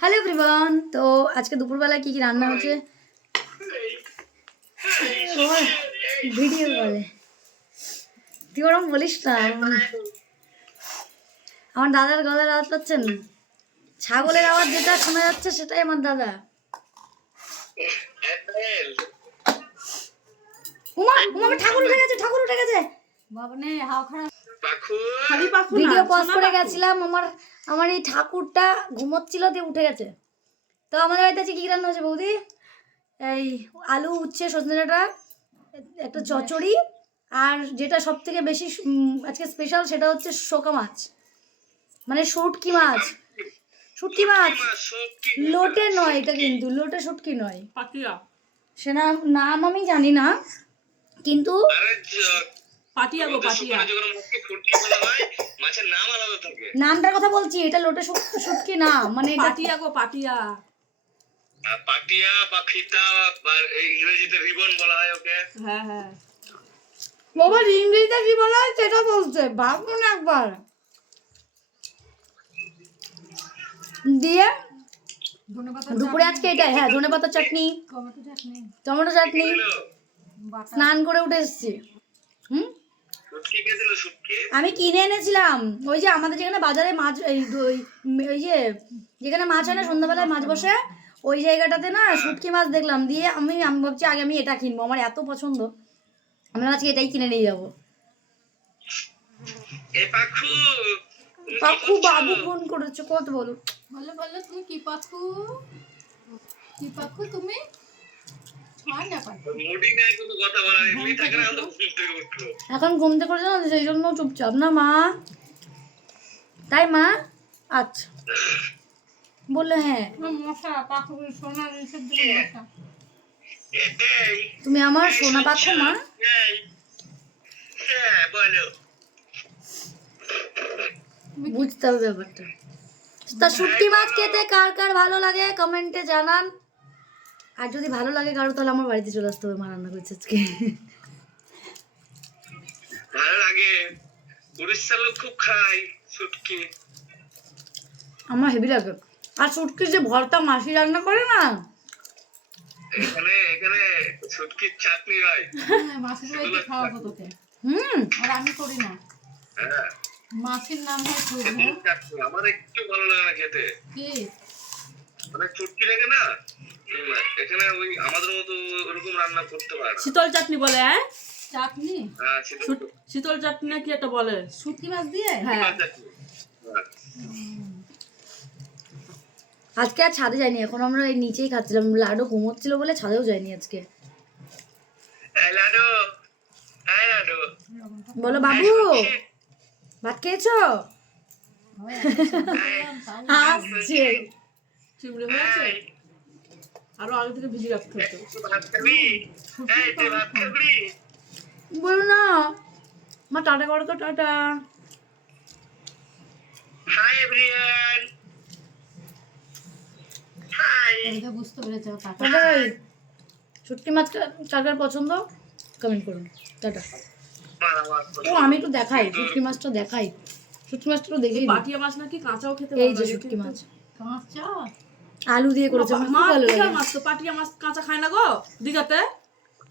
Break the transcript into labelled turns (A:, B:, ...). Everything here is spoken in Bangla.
A: হ্যালো এভরিওয়ান তো আজকে দুপুরবেলায় কি কি রান্না হচ্ছে? ভিডিও বলে। তুই ওরম বলিস না। আমার দাদার গলার আওয়াজ পাচ্ছেন ছাগলের আওয়াজ যেটা শোনা যাচ্ছে সেটাই আমার দাদা। উমা উমা ঠাকুর উঠে গেছে ঠাকুর উঠে গেছে।
B: বাবনে হাওয়া খারাপ।
C: না,
A: ভিডিও পজ করে গেছিলাম আমার আমার এই ঠাকুরটা ঘুমোচ্ছিল দিয়ে উঠে গেছে। তো আমাদের বাড়িতে আজকে কী কি রান্না হচ্ছে বৌদি? এই আলু উচ্ছে সজনে ডাঁটা একটা চচড়ি আর যেটা সব থেকে বেশি আজকে স্পেশাল সেটা হচ্ছে শোকা মাছ। মানে শুটকি মাছ। শুটকি মাছ? লোটে নয় এটা কিন্তু লোটে শুটকি নয়।
C: পাতিয়া।
A: সে নাম নাম আমি জানি না কিন্তু
C: পাতিয়া গো পাতিয়া
D: মাছের নাম আলাদা থাকে।
A: নামটার কথা বলছি এটা লোটে শুট- শুটকি না মানে
C: গো পাতিয়া
D: পাটিয়া। বা ফিতা ইংরেজিতে রিবন বলা হয় ওকে।
C: হ্যাঁ হ্যাঁ।
A: বাবা ইংরেজিতে কি বলা হয় সেটা বলছে ভাবুন একবার। দিয়ে? দুপুরে আজকে এটাই হ্যাঁ ধনে পাতা চাটনি।
B: টমেটো চাটনি।
A: টমেটো চাটনি। স্নান করে উঠে এসেছি। হুম? আমি কিনে এনেছিলাম। ওই যে আমাদের যেখানে বাজারে মাছ এই ওই যে যেখানে মাছ হয় না সন্ধ্যাবেলায় মাছ বসে ওই জায়গাটাতে না শুটকি মাছ দেখলাম। দিয়ে আমি আমি ভাবছি আগে আমি এটা কিনবো আমার এত পছন্দ। আমি আজকে এটাই কিনে নিয়ে যাব।
D: পাখু
A: বাবু ফোন করেছে কত বলো।
B: বলল বলল তুমি কি পাখু? কি পাখু তুমি? হয়
A: এখন ঘুম থেকে করেছে না সেই জন্য চুপচাপ। না মা। তাই মা? আচ্ছা। বলল হ্যাঁ। তুমি আমার সোনা পাচ্ছ মা?
D: হ্যাঁ
A: বুঝতে হবে ব্যাপারটা। তা শুটকি মাছ খেতে কার কার ভালো লাগে? কমেন্টে জানান। আর যদি ভালো লাগে কারও তাহলে আমার বাড়িতে চলে আসতে হবে মা রান্না করছে আজকে।
D: ভালো লাগে। উড়িষ্যার লোক খুব খায় সুটকি
A: আমার হেভি লাগে। আর শুটকি যে ভর্তা মাসি রান্না করে না?
D: এখানে এখানে সুটকির চাটনি হয়।
B: হ্যাঁ মাছের বাড়িতে খাওয়াবো তোকে।
A: হুম।
B: আর আমি করি না।
D: হ্যাঁ।
B: মাছের নাম হয়
D: চাটনি আমার একটু ভালো লাগে না খেতে।
B: কি?
D: মানে চুটকি লাগে না? এখানে ওই আমাদের মতো ওরকম রান্না করতে পারে
C: শীতল চাটনি বলে হ্যাঁ?
B: চাটনি?
D: হ্যাঁ
C: শীতল চাটনি কি একটা বলে?
B: শুটকি মাছ দিয়ে?
C: হ্যাঁ।
D: হ্যাঁ।
A: আজকে আর ছাদে যাইনি এখন আমরা এই নিচেই খাচ্ছিলাম। লাডু ঘুমোচ্ছিল বলে ছাদেও যাইনি আজকে।
D: লাডু লাডু।
A: বলো বাবু ভাত খেয়েছো? আসছে
C: চিমড়ি হয়েছে আরও আগে থেকে ভিজিয়ে রাখতে হতো
A: বলো না। মা টাটা করো তো টাটা।
D: হাই এভরিওয়ান হাই
B: এটা বুঝতে পেরেছে
A: টাটা। শুটকি মাছ কার কার পছন্দ? কমেন্ট করুন। টাটা। ও আমি একটু দেখাই শুটকি মাছটা দেখাই। শুটকি মাছটা তো দেখেই নি।
C: পাটিয়া মাছ নাকি কাঁচাও খেতে
A: এই যে শুটকি মাছ।
B: কাঁচা?
A: আলু দিয়ে করেছে খুব ভালো লাগে।
C: মাছ তো পাটিয়া মাছ কাঁচা খায় না গো দিঘাতে?